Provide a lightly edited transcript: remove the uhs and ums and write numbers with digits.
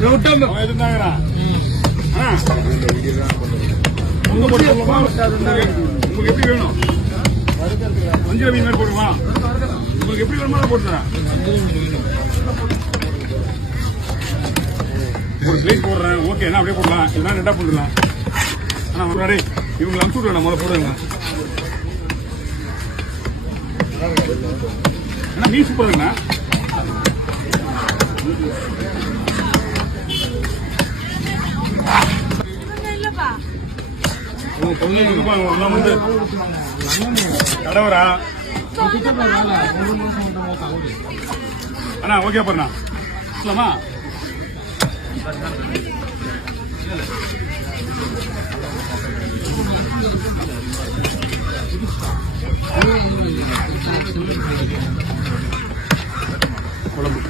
இருந்தாங்கிறான். உங்களுக்கு எப்படி வேணும்? மஞ்சள் மீன் மாதிரி போடுமா? உங்களுக்கு எப்படி வேணுமா போட்டுறேன். ஒரு பிளேட் போடுறேன். ஓகே, என்ன அப்படியே போடலாம், இல்லைன்னா ரெண்டா போட்டுடலாம். ஆனா முன்னாடி இவங்களை அனுப்பிச்சு விடுவேன். முதல்ல போடுங்க. ஏன்னா மீன் சூப்பர் இருக்குண்ணா. வந்து கடவரா அண்ணா ஓகே பண்ணா சொல்லலாமா? குழம்பு